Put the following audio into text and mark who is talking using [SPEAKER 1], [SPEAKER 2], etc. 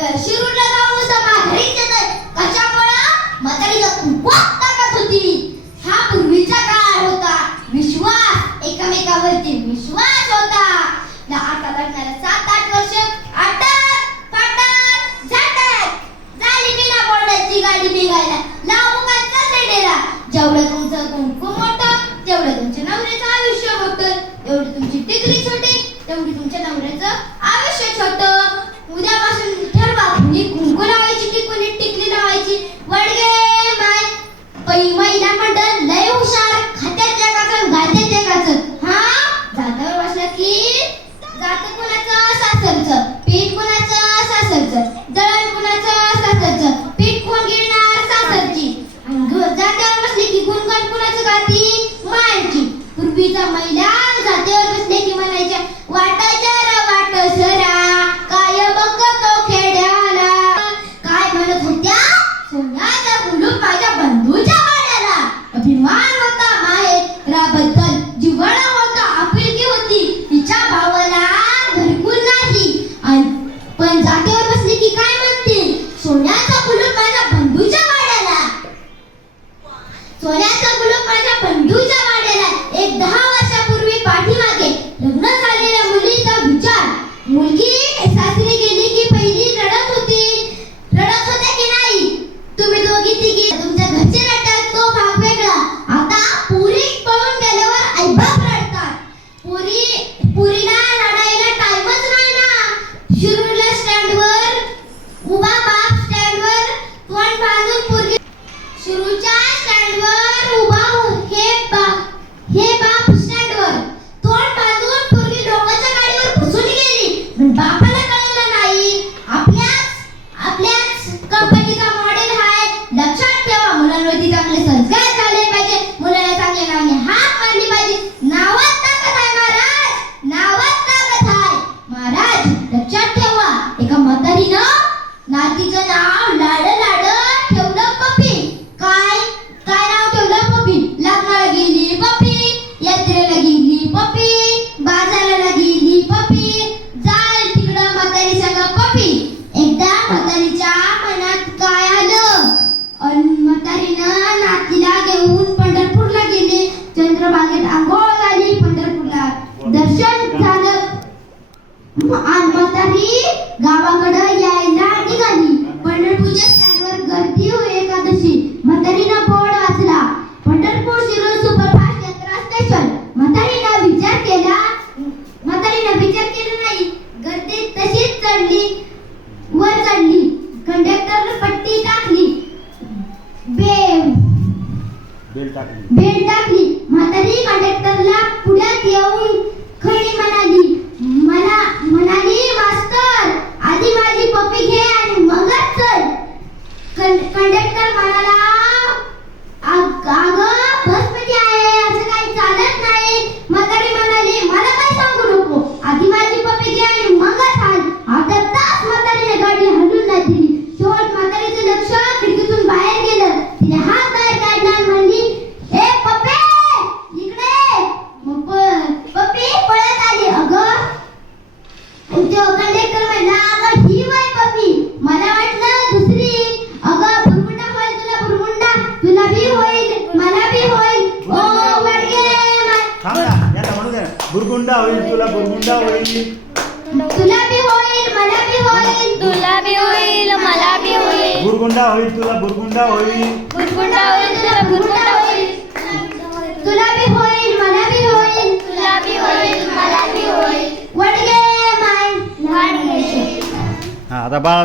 [SPEAKER 1] ब- शिरूरला जाऊन नुसतं माघारीच येतात. कशामुळं? म्हातारीला खूपच ताकद होती. हा पूर्वीचा काळ होता. विश्वास एकमेकावरती विश्वास होता. न आता लग्नाला सात आठ वर्ष आटात पाटात झाटात झाली बिना बोर्डाची गाडी निघायला. लावू मुखात चाललंय डेरा जेवढं तुमचं कुंकुम मोठं तेवढं तुमच्या नवऱ्याचं आयुष्य मोठं तेवढी तुमची टिकली छोटी तेवढी तुमच्या नवऱ्याचं आयुष्य छोटं. कुणी कुंकू लावायची की कुणी टिकली लावायची? वडगे माय पै महिला मंडळ लय हुशार. खात्यात जगाचं गात्यात जगाचं. हा? जातावर बसलं की जात कुणाचं सासरचं. पीठ कुणाचं सासरचं. दळण कुणाचं सासरचं. पीठ कोण गिळणार? सासरची. जात्यावर बसली की गुणगण कुणाचं गाती? मायची. पूर्वीचा महिला जात्यावर बसली Sola तिचं नाव लाड लाड ठेवलं पपी. काय काय नाव ठेवलं पपी? लग्नाला गेली पपी यात्रेला गेली पपी बाजाराला गेली पपी. जाय तिकडं म्हातारी सगळं पपी. एकदा म्हातारीच्या मनात काय आलं? अन म्हातारीनं नातीला घेऊन पंढरपूरला गेली. चंद्रबागेत आंघोळ झाली पंढरपूरला दर्शन झालं. म्हातारी गावाकडं या विचार केला नाही. गर्दी तशीच चढली वर चढली कंडक्टर पट्टी टाकली. बे
[SPEAKER 2] बेल टाकली.
[SPEAKER 1] बेल टाकली. म्हातारी कंडक्टरला पुढ्यात येऊन
[SPEAKER 2] ಹುರ್ಗುಂಡ ಹೋಯಿಲ್ ತುಲ ಬುರ್ಗುಂಡ ಹೋಯಿಲ್
[SPEAKER 1] ತುಲ ಬಿ ಹೋಯಿಲ್ ಮಲ ಬಿ ಹೋಯಿಲ್
[SPEAKER 3] ತುಲ ಬಿ ಹೋಯಿಲ್ ಮಲ ಬಿ ಹೋಯಿಲ್
[SPEAKER 2] ಬುರ್ಗುಂಡ ಹೋಯಿಲ್ ತುಲ ಬುರ್ಗುಂಡ ಹೋಯಿಲ್
[SPEAKER 3] ಬುರ್ಗುಂಡ ಹೋಯಿಲ್ ತುಲ ಬುರ್ಗುಂಡ ಹೋಯಿಲ್
[SPEAKER 1] ತುಲ ಬಿ ಹೋಯಿಲ್ ಮಲ ಬಿ ಹೋಯಿಲ್
[SPEAKER 3] ತುಲ ಬಿ ಹೋಯಿಲ್ ಮಲ ಬಿ ಹೋಯಿಲ್
[SPEAKER 1] ಒಡಗೆ ಮೈ
[SPEAKER 3] ನಾಡಗೆ
[SPEAKER 2] ಹಾ ಅದ ಬಾ